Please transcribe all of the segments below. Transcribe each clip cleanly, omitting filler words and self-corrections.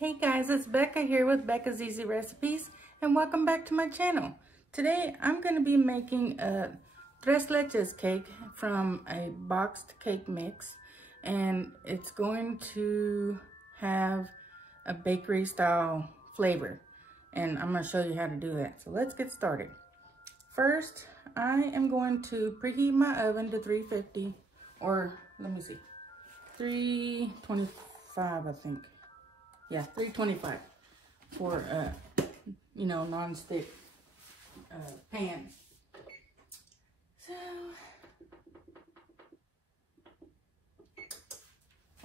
Hey guys, it's Becca here with Becca's Easy Recipes, and welcome back to my channel. Today I'm going to be making a tres leches cake from a boxed cake mix, and it's going to have a bakery style flavor, and I'm going to show you how to do that. So let's get started. First, I am going to preheat my oven to 350, or let me see, 325 I think. Yeah, 325 for, non-stick pan. So,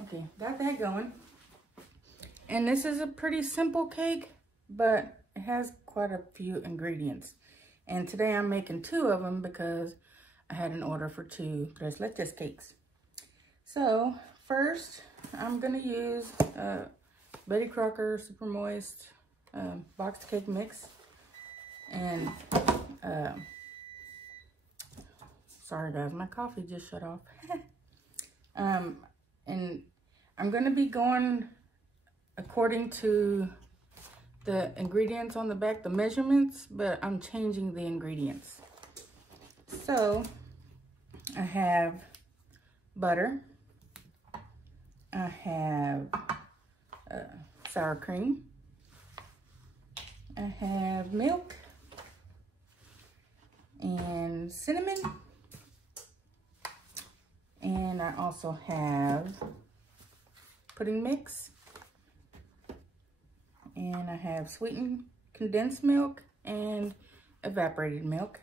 okay, got that going. And this is a pretty simple cake, but it has quite a few ingredients. And today I'm making 2 of them because I had an order for 2 tres leches cakes. So, first, I'm going to use Betty Crocker Super Moist boxed cake mix, and sorry guys, my coffee just shut off. And I'm going to be going according to the ingredients on the back, the measurements, but I'm changing the ingredients. So I have butter, I have sour cream, I have milk and cinnamon, and I also have pudding mix, and I have sweetened condensed milk and evaporated milk,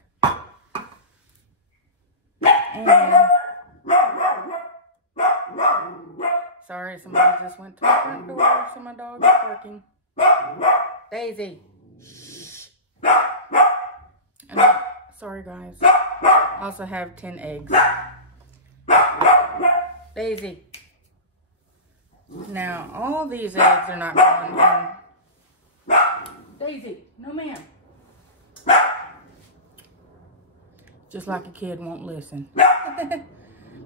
and sorry, somebody just went to my front door, so my dog is barking. Daisy. Shh. And sorry guys. I also have 10 eggs. Daisy. Now, all these eggs are not going in. Daisy, no ma'am. Just like a kid won't listen.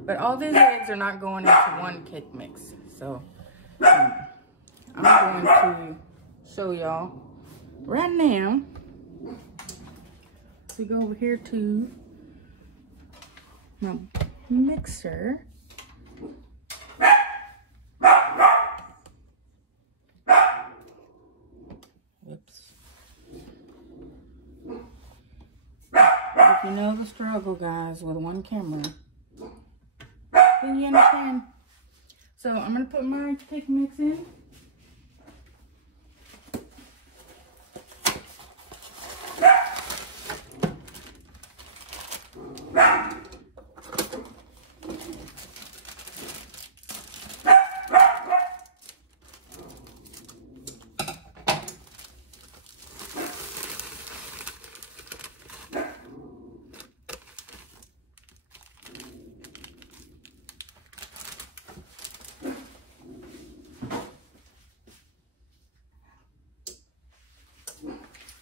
But all these eggs are not going into one cake mix. So, I'm going to show y'all right now. We go over here to my mixer. Whoops. If you know the struggle, guys, with one camera, then you understand. So I'm going to put my cake mix in.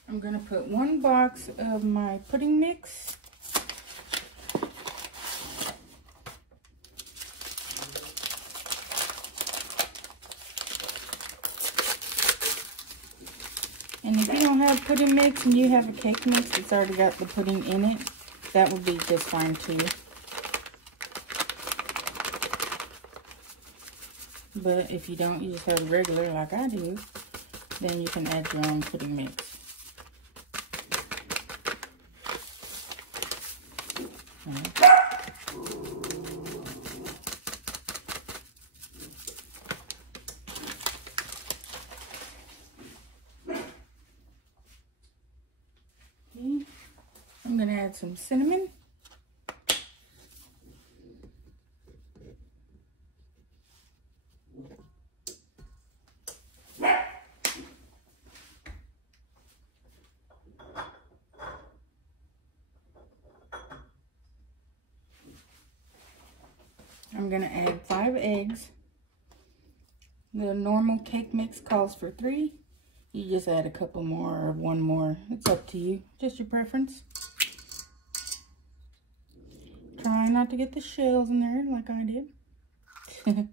I'm going to put 1 box of my pudding mix. And if you don't have pudding mix and you have a cake mix that's already got the pudding in it, that would be just fine too. But if you don't, you just have regular like I do, then you can add your own pudding mix. I'm going to add some cinnamon. I'm going to add 5 eggs. The normal cake mix calls for 3. You just add a couple more or 1 more. It's up to you. Just your preference. Try not to get the shells in there like I did.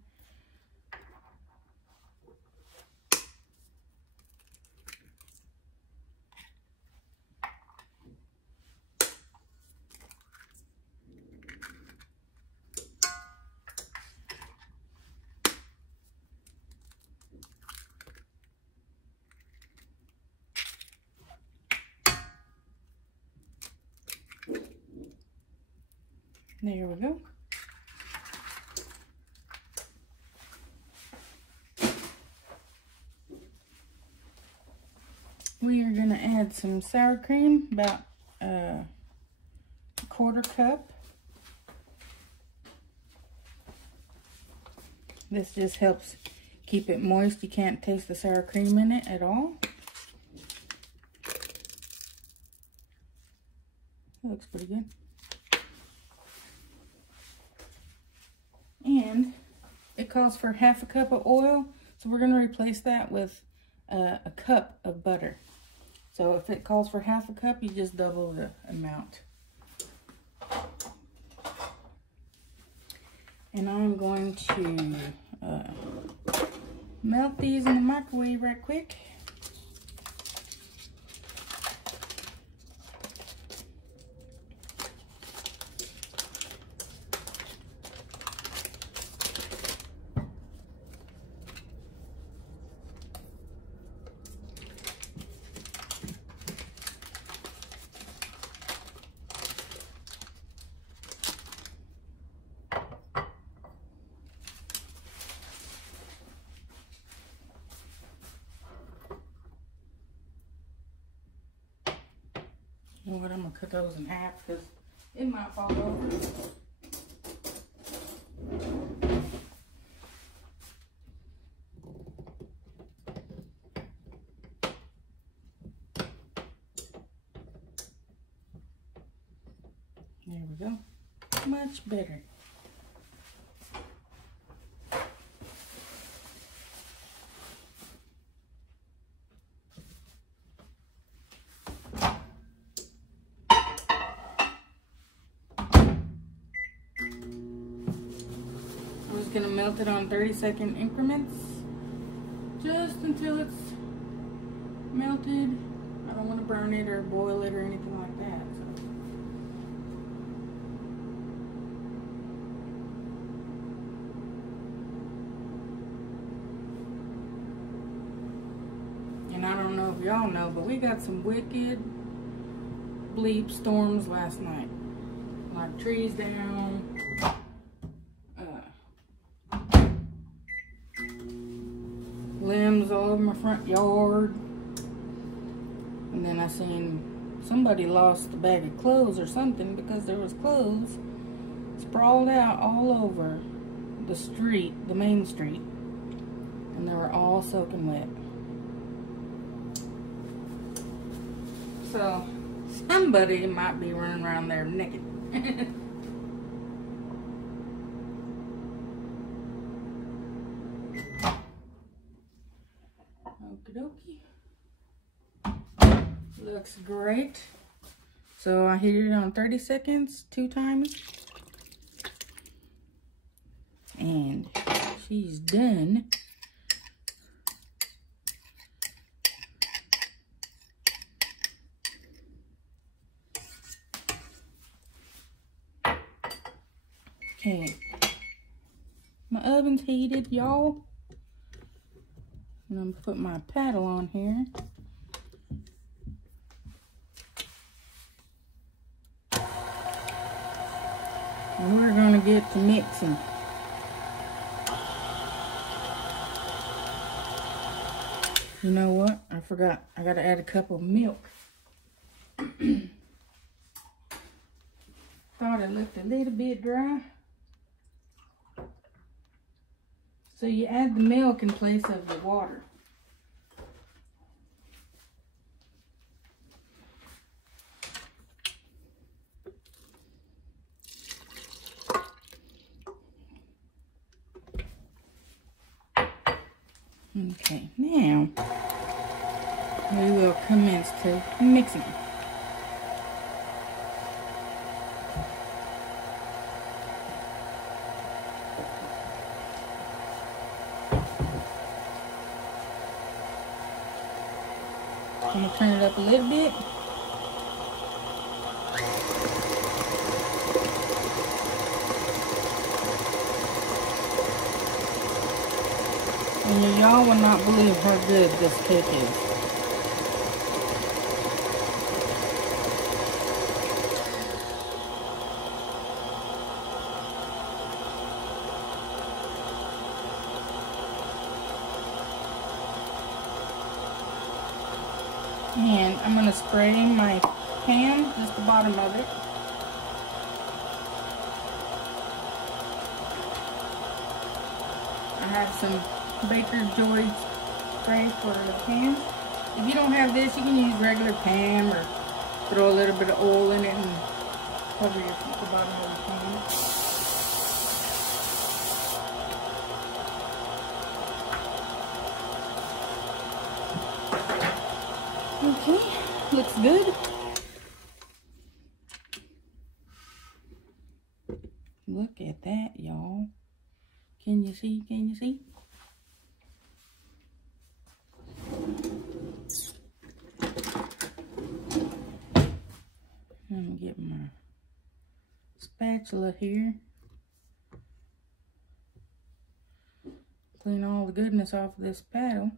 There we go. We are going to add some sour cream, about a quarter cup. This just helps keep it moist. You can't taste the sour cream in it at all. That looks pretty good. And it calls for half a cup of oil, so we're going to replace that with a cup of butter. So if it calls for half a cup, you just double the amount. And I'm going to melt these in the microwave right quick. You know what, I'm going to cut those in half because it might fall over. There we go. Much better. Going to melt it on 30-second increments just until it's melted. I don't want to burn it or boil it or anything like that. So. And I don't know if y'all know, but we got some wicked bleep storms last night. Like trees down. Limbs all over my front yard. And then I seen somebody lost a bag of clothes or something because there was clothes sprawled out all over the street, the main street. And they were all soaking wet. So somebody might be running around there naked. Looks great. So I heated it on 30 seconds, 2 times. And she's done. Okay. My oven's heated, y'all. And I'm gonna put my paddle on here. And we're going to get to mixing. You know what? I forgot. I got to add a cup of milk. Thought it looked a little bit dry. So you add the milk in place of the water. Okay, now we will commence to mixing. I'm gonna turn it up a little bit. And y'all will not believe how good this cake is. And I'm going to spray my pan, just the bottom of it. I have some Baker's Joy spray for the pan. If you don't have this, you can use regular pan or throw a little bit of oil in it and cover the bottom of the pan. Okay, looks good. Look at that, y'all. Can you see? Can you see? Let me get my spatula here. Clean all the goodness off of this paddle.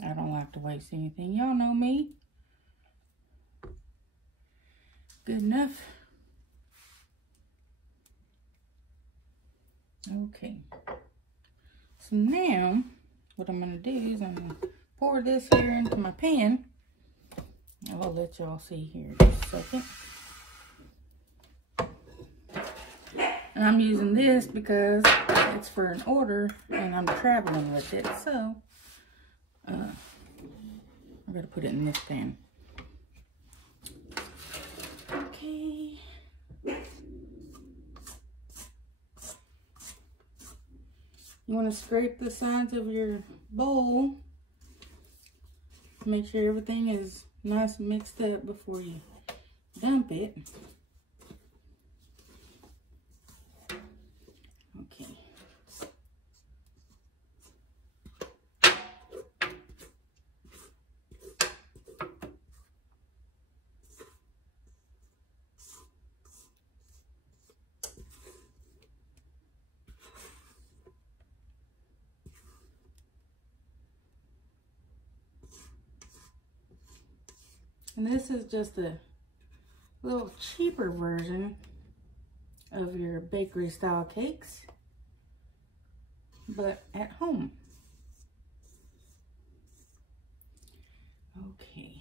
I don't like to waste anything. Y'all know me. Good enough. Okay. So now, what I'm going to do is I'm going to pour this here into my pan. I'll let y'all see here in just a second. And I'm using this because it's for an order and I'm traveling with it. So, I'm going to put it in this pan. Okay. You want to scrape the sides of your bowl. Make sure everything is nice and mixed up before you dump it. Okay. And this is just a little cheaper version of your bakery style cakes, but at home. Okay.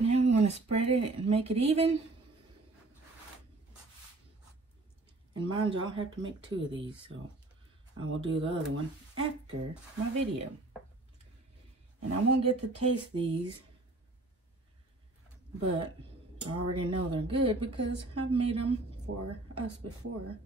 Now we want to spread it and make it even. And mind you, I'll have to make 2 of these, so I will do the other one after my video. And I won't get to taste these, but I already know they're good because I've made them for us before.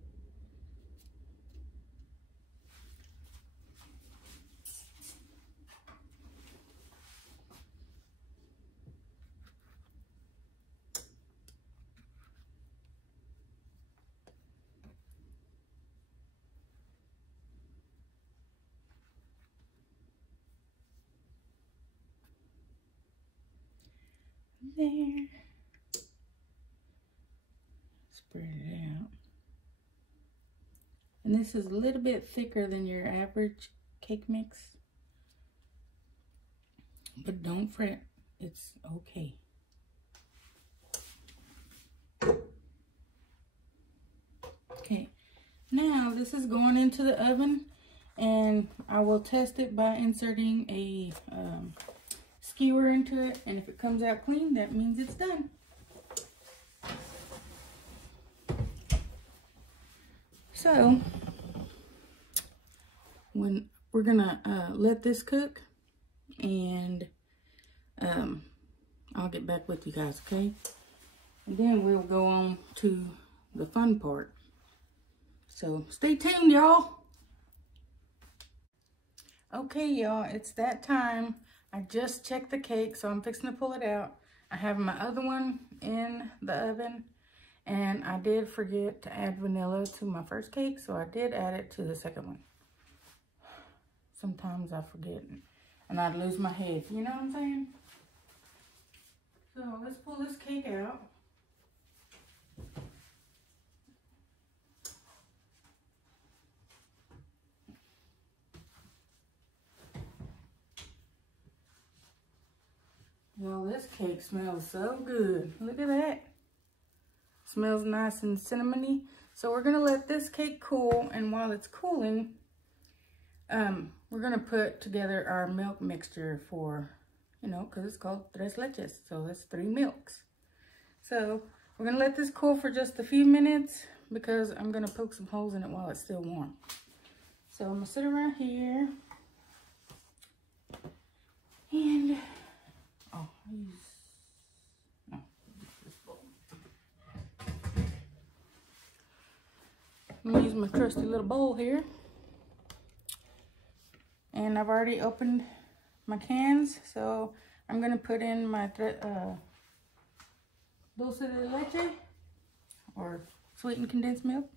There. Spread it out. And this is a little bit thicker than your average cake mix. But don't fret, it's okay. Okay, now this is going into the oven, and I will test it by inserting a skewer into it, and if it comes out clean, that means it's done. So, when we're gonna let this cook, and I'll get back with you guys, okay? And then we'll go on to the fun part. So, stay tuned, y'all. Okay, y'all, it's that time. I just checked the cake, so I'm fixing to pull it out. I have my other one in the oven, and I did forget to add vanilla to my first cake, so I did add it to the second one. Sometimes I forget, and I'd lose my head, you know what I'm saying? So let's pull this cake out. Y'all, this cake smells so good. Look at that. Smells nice and cinnamony. So we're gonna let this cake cool, and while it's cooling, we're gonna put together our milk mixture for, you know, because it's called tres leches, so that's 3 milks. So we're gonna let this cool for just a few minutes because I'm gonna poke some holes in it while it's still warm. So I'm gonna sit around here and I'll use this bowl. I'm gonna use my trusty little bowl here. And I've already opened my cans, so I'm gonna put in my dulce de leche, or sweetened condensed milk.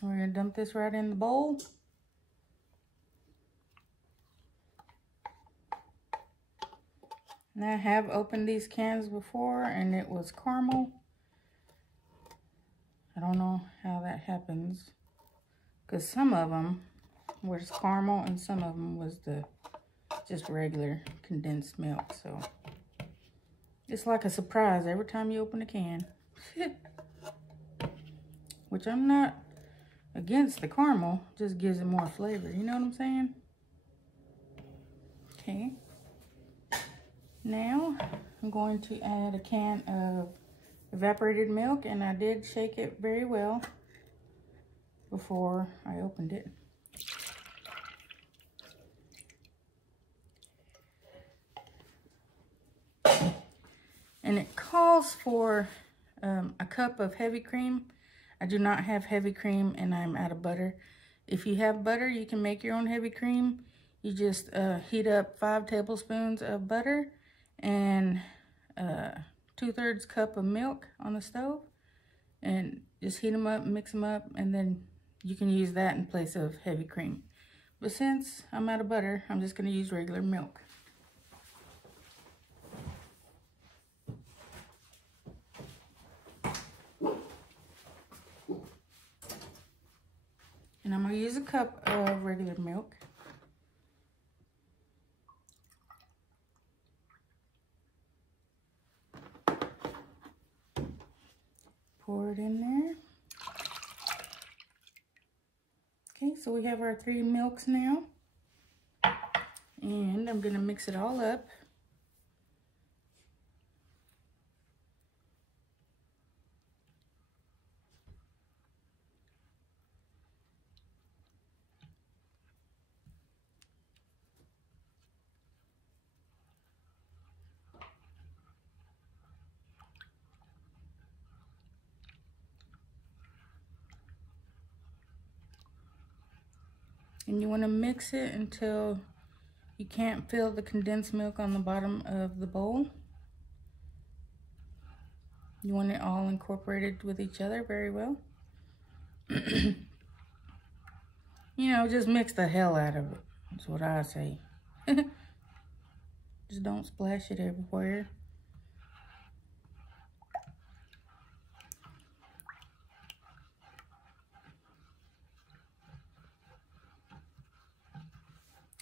We're gonna dump this right in the bowl. And I have opened these cans before and it was caramel. I don't know how that happens, because some of them was caramel and some of them was the just regular condensed milk. So it's like a surprise every time you open a can. Which I'm not against the caramel, just gives it more flavor. You know what I'm saying? Okay. Now I'm going to add a can of evaporated milk, and I did shake it very well before I opened it. And it calls for a cup of heavy cream. I do not have heavy cream and I'm out of butter. If you have butter, you can make your own heavy cream. You just heat up 5 tablespoons of butter and 2/3 cup of milk on the stove, and just heat them up, mix them up, and then you can use that in place of heavy cream. But since I'm out of butter, I'm just going to use regular milk. And I'm going to use a cup of regular milk. Pour it in there. Okay, so we have our 3 milks now. And I'm going to mix it all up. And you want to mix it until you can't feel the condensed milk on the bottom of the bowl. You want it all incorporated with each other very well. You know, just mix the hell out of it. That's what I say. Just don't splash it everywhere.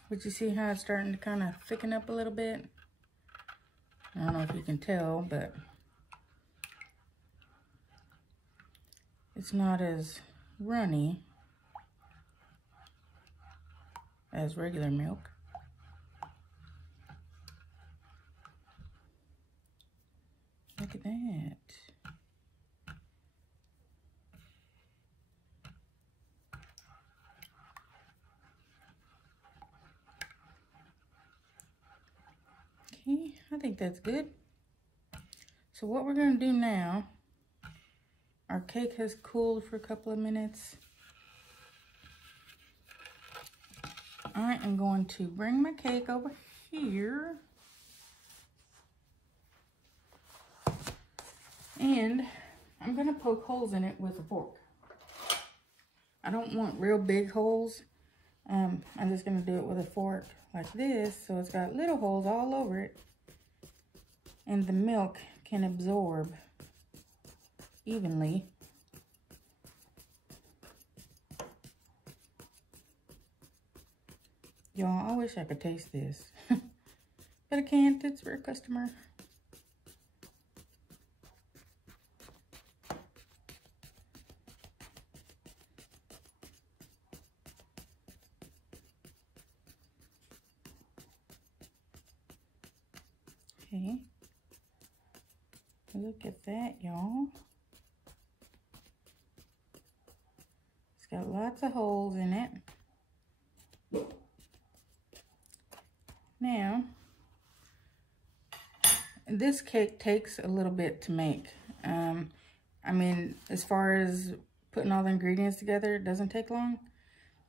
But you see how it's starting to kind of thicken up a little bit? I don't know if you can tell, but it's not as runny as regular milk. Look at that. Okay, I think that's good. So what we're going to do now, our cake has cooled for a couple of minutes. I am going to bring my cake over here. And I'm going to poke holes in it with a fork. I don't want real big holes. I'm just going to do it with a fork like this, so it's got little holes all over it. And the milk can absorb evenly Y'all, I wish I could taste this. But I can't, it's for a customer. Okay. Look at that, y'all. It's got lots of holes in it. Now, this cake takes a little bit to make. I mean, as far as putting all the ingredients together, it doesn't take long.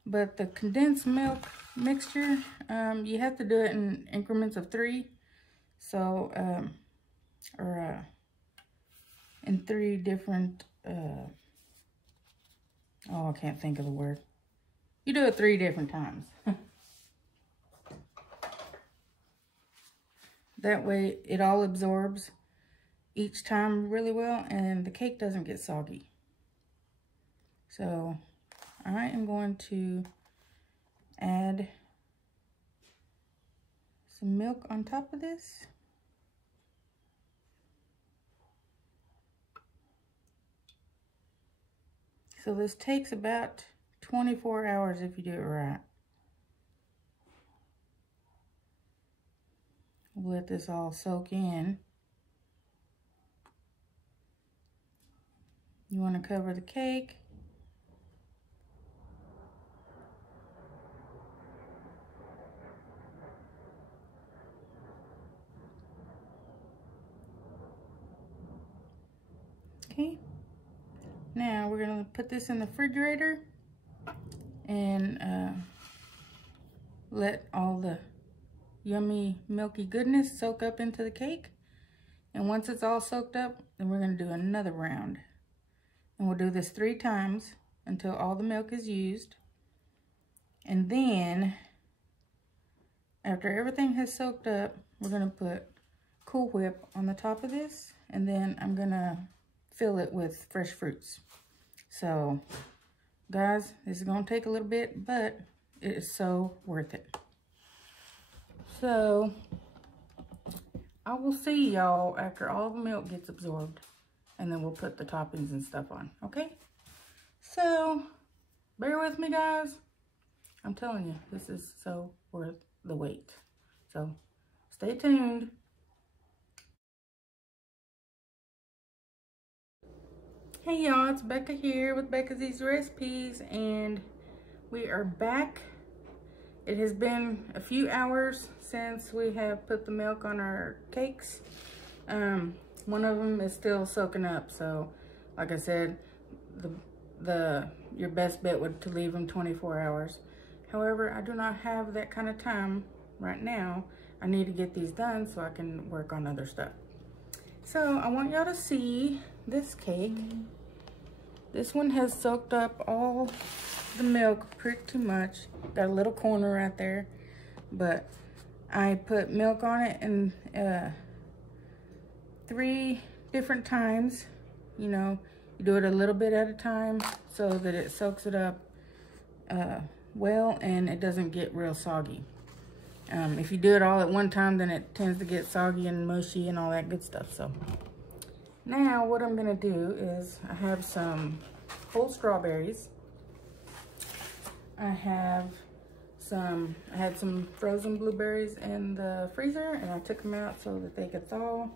But the condensed milk mixture, you have to do it in increments of 3. So, in 3 different, oh, I can't think of the word. You do it 3 different times. That way it all absorbs each time really well and the cake doesn't get soggy. So I am going to add some milk on top of this. So this takes about 24 hours if you do it right. We'll let this all soak in. You want to cover the cake. Okay. Now we're going to put this in the refrigerator and let all the yummy milky goodness soak up into the cake. And once it's all soaked up, then we're going to do another round. And we'll do this 3 times until all the milk is used. And then, after everything has soaked up, we're going to put Cool Whip on the top of this. And then I'm going to fill it with fresh fruits. So, guys, this is going to take a little bit, but it is so worth it. So, I will see y'all after all the milk gets absorbed. And then we'll put the toppings and stuff on, okay? So, bear with me, guys. I'm telling you, this is so worth the wait. So, stay tuned. Hey y'all, it's Becca here with Becca's Easy Recipes, and we are back. It has been a few hours since we have put the milk on our cakes. One of them is still soaking up, so like I said, your best bet would to leave them 24 hours. However, I do not have that kind of time right now. I need to get these done so I can work on other stuff. So I want y'all to see this cake. This one has soaked up all the milk pretty much. Got a little corner right there, but I put milk on it in 3 different times. You know, you do it a little bit at a time so that it soaks it up well and it doesn't get real soggy. If you do it all at one time, then it tends to get soggy and mushy and all that good stuff. So now what I'm gonna do is I have some whole strawberries. I had some frozen blueberries in the freezer, and I took them out so that they could thaw.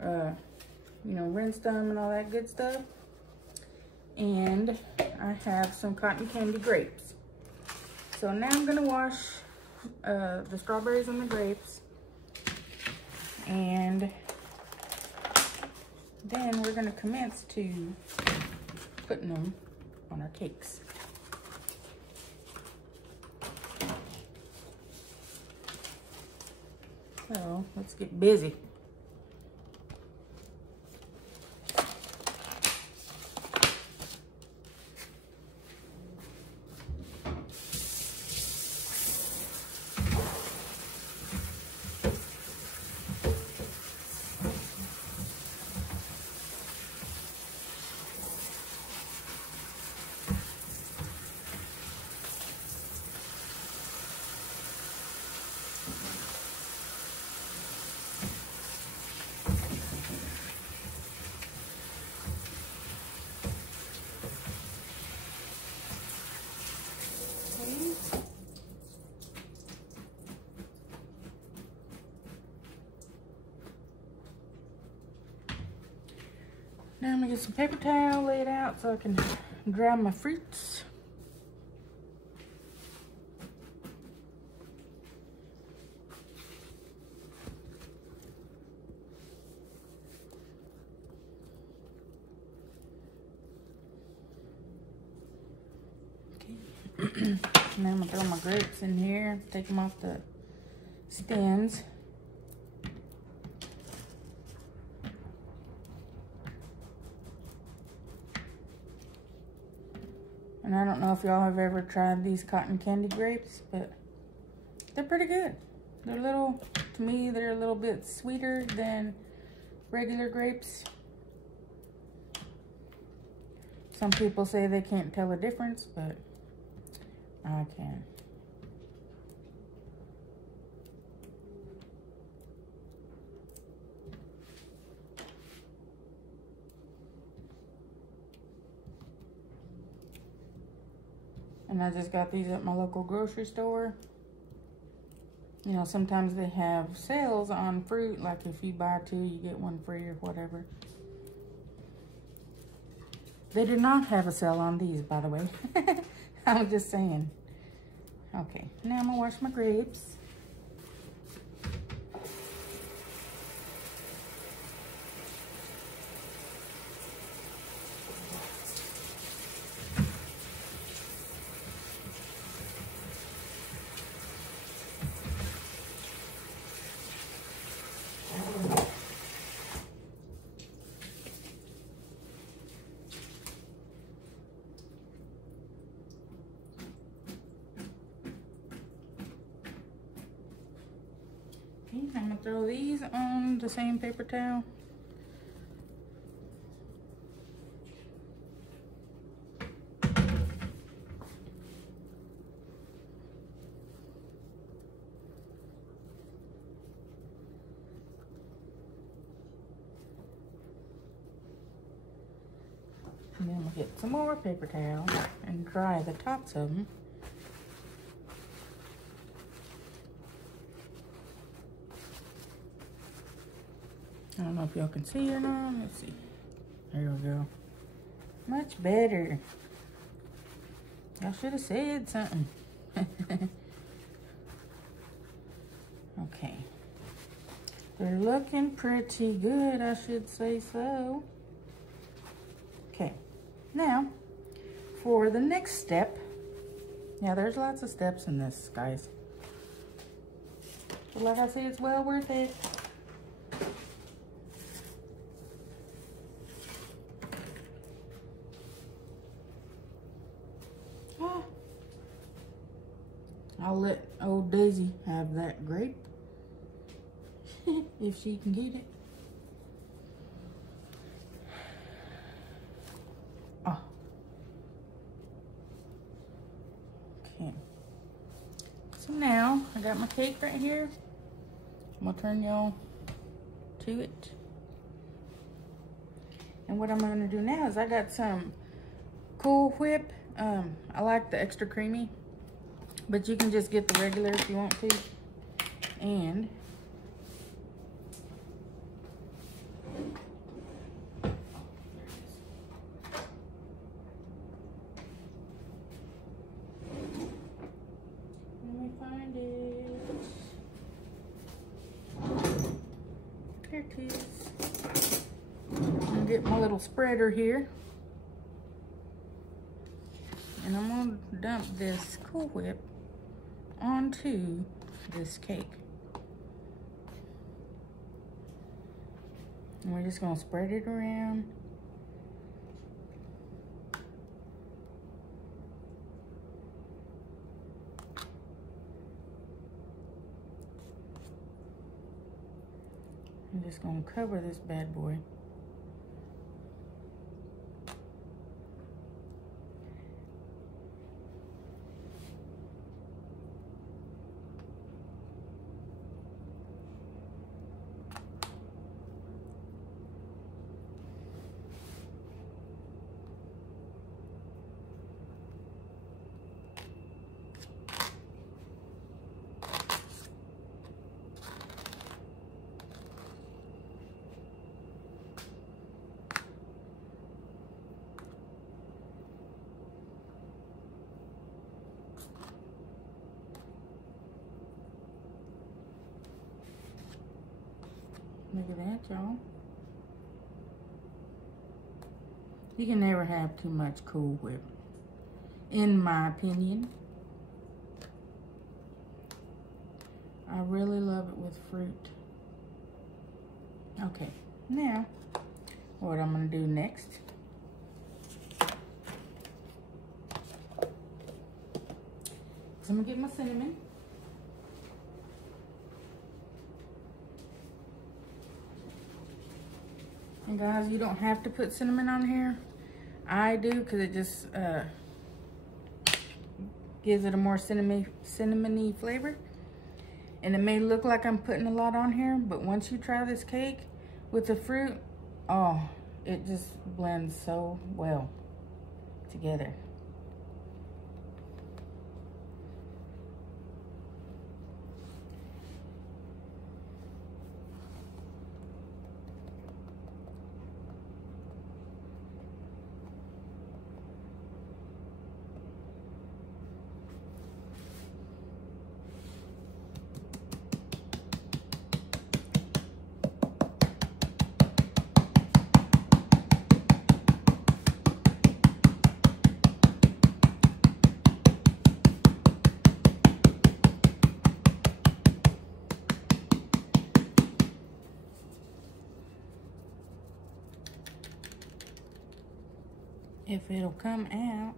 You know, rinsed them and all that good stuff. And I have some cotton candy grapes. So now I'm gonna wash the strawberries and the grapes, and then we're gonna commence to putting them on our cakes. So let's get busy. gonna get some paper towel, lay it out so I can dry my fruits. And then I'm gonna throw my grapes in here, take them off the stems. And I don't know if y'all have ever tried these cotton candy grapes, but they're pretty good. They're to me, they're a little bit sweeter than regular grapes. Some people say they can't tell the difference, but I can. And I just got these at my local grocery store. You know, sometimes they have sales on fruit, like if you buy 2, you get 1 free or whatever. They did not have a sale on these, by the way. I was just saying. Okay, now I'm gonna wash my grapes. I'm gonna throw these on the same paper towel. And then we'll get some more paper towel and dry the tops of them. I don't know if y'all can see or not. Let's see. There we go. Much better. Y'all should have said something. Okay. They're looking pretty good, I should say so. Okay. Now, for the next step. Yeah, there's lots of steps in this, guys. But like I said, it's well worth it. I'll let old Daisy have that grape if she can get it. Oh. Okay. So now I got my cake right here. I'm gonna turn y'all to it. And what I'm gonna do now is I got some Cool Whip. I like the extra creamy. But you can just get the regular if you want to. And let me find it. There it is. I'm gonna get my little spreader here. And I'm gonna dump this Cool Whip onto this cake. And we're just gonna spread it around. I'm just gonna cover this bad boy. Look at that, y'all. You can never have too much Cool Whip, in my opinion. I really love it with fruit. Okay, now what I'm going to do next, I'm going to get my cinnamon. And guys, you don't have to put cinnamon on here. I do because it just gives it a more cinnamony flavor. And it may look like I'm putting a lot on here, but once you try this cake with the fruit, oh, it just blends so well together. If it'll come out.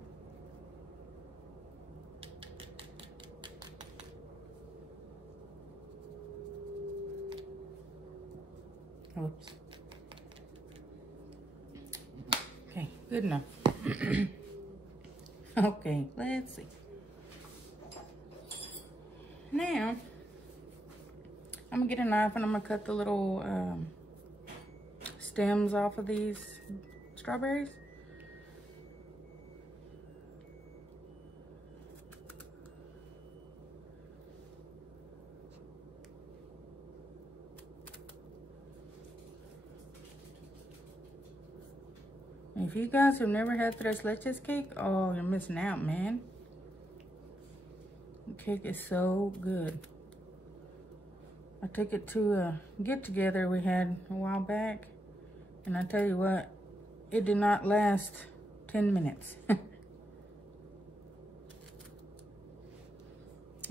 Oops. Okay, good enough. Okay, let's see. Now, I'm gonna get a knife and I'm gonna cut the little stems off of these strawberries. If you guys have never had Tres Leches cake, oh, you're missing out, man. The cake is so good. I took it to a get-together we had a while back, and I tell you what, it did not last 10 minutes. And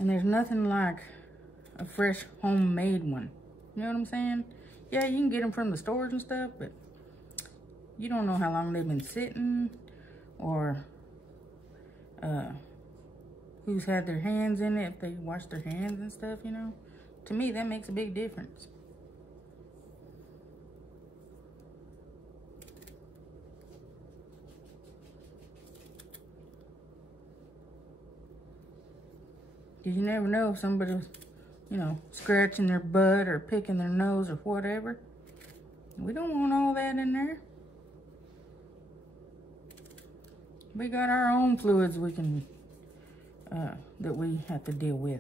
there's nothing like a fresh homemade one. You know what I'm saying? Yeah, you can get them from the stores and stuff, but you don't know how long they've been sitting, or who's had their hands in it, if they wash their hands and stuff, you know. To me, that makes a big difference. Because you never know if somebody's, you know, scratching their butt or picking their nose or whatever. We don't want all that in there. We got our own fluids we can, that we have to deal with.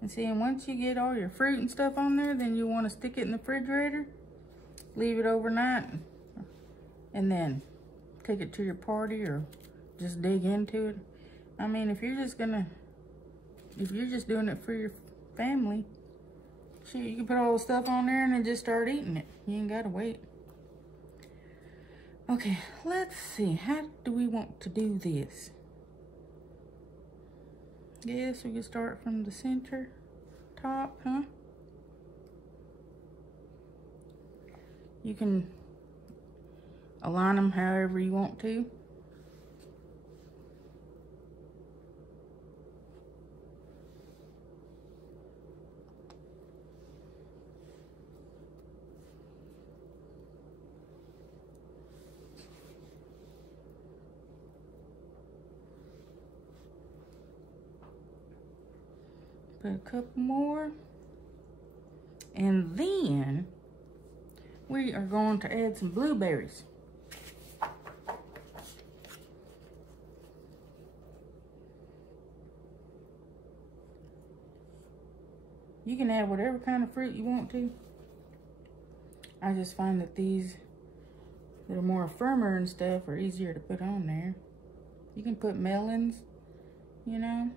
And see, and once you get all your fruit and stuff on there, then you want to stick it in the refrigerator, leave it overnight, and then take it to your party or just dig into it. I mean, if you're just doing it for your family, shoot, you can put all the stuff on there and then just start eating it. You ain't gotta wait. Okay, let's see. How do we want to do this? Guess we can start from the center top, huh? You can align them however you want to. Put a couple more. And then we are going to add some blueberries. You can add whatever kind of fruit you want to. I just find that these that are more firmer and stuff are easier to put on there. You can put melons, you know.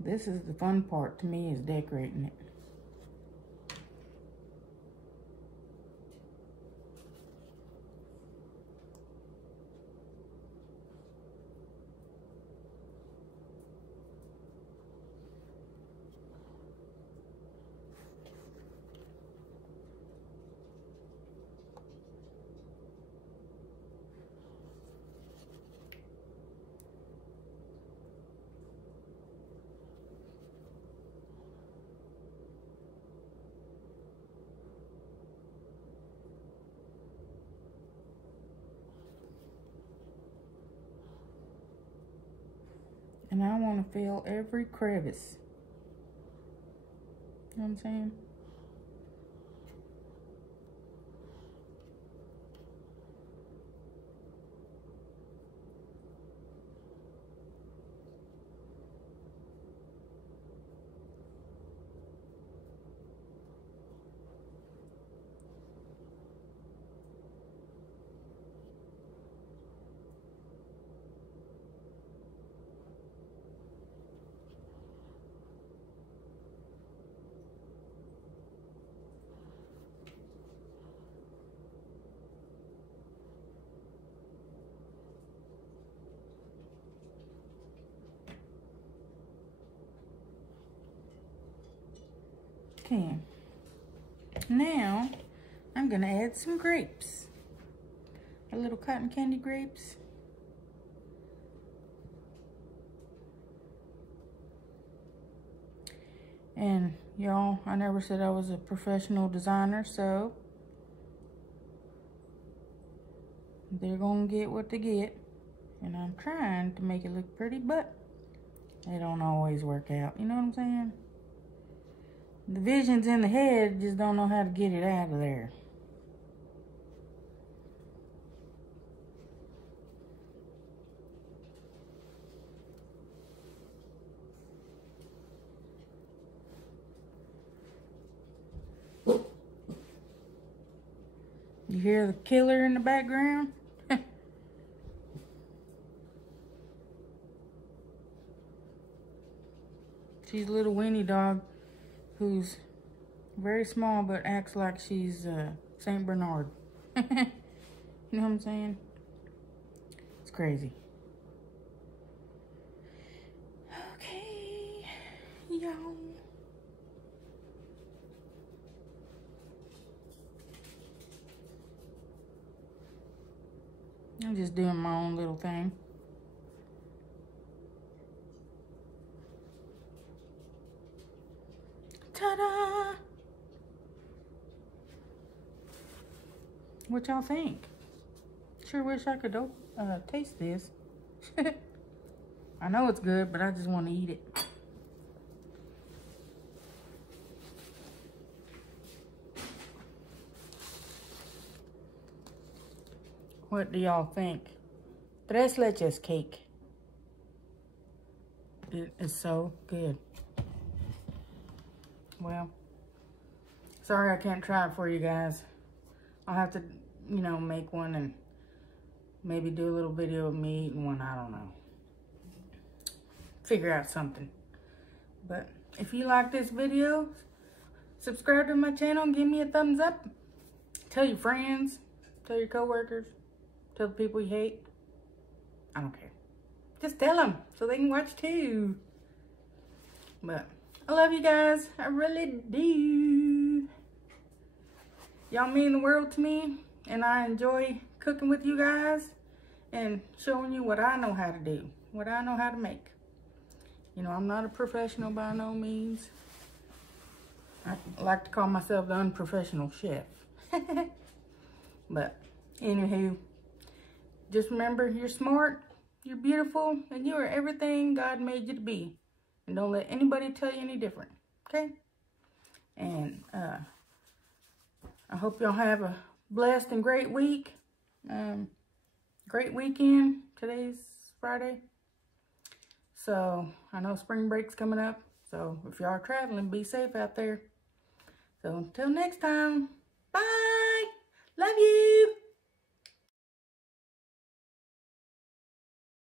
This is the fun part to me, is decorating it. And I want to fill every crevice. You know what I'm saying? Okay, now I'm gonna add some grapes, a little cotton candy grapes. And y'all, I never said I was a professional designer, so they're gonna get what they get. And I'm trying to make it look pretty, but they don't always work out. You know what I'm saying? The vision's in the head, just don't know how to get it out of there. You hear the killer in the background? She's a little weenie dog who's very small but acts like she's Saint Bernard. You know what I'm saying? It's crazy. Okay, y'all. I'm just doing my own little thing. Ta-da! What y'all think? Sure wish I could taste this. I know it's good, but I just want to eat it. What do y'all think? Tres Leches cake. It is so good. Well, sorry I can't try it for you guys. I'll have to, you know, make one and maybe do a little video of me eating one. I don't know. Figure out something. But if you like this video, subscribe to my channel and give me a thumbs up. Tell your friends, tell your coworkers, tell the people you hate. I don't care. Just tell them so they can watch too. But I love you guys. I really do. Y'all mean the world to me, and I enjoy cooking with you guys and showing you what I know how to do, what I know how to make. You know, I'm not a professional by no means. I like to call myself the unprofessional chef. But anywho, just remember, you're smart, you're beautiful, and you are everything God made you to be. And don't let anybody tell you any different, okay? And I hope y'all have a blessed and great week. Great weekend. Today's Friday. So I know spring break's coming up. So if y'all are traveling, be safe out there. So until next time, bye. Love you.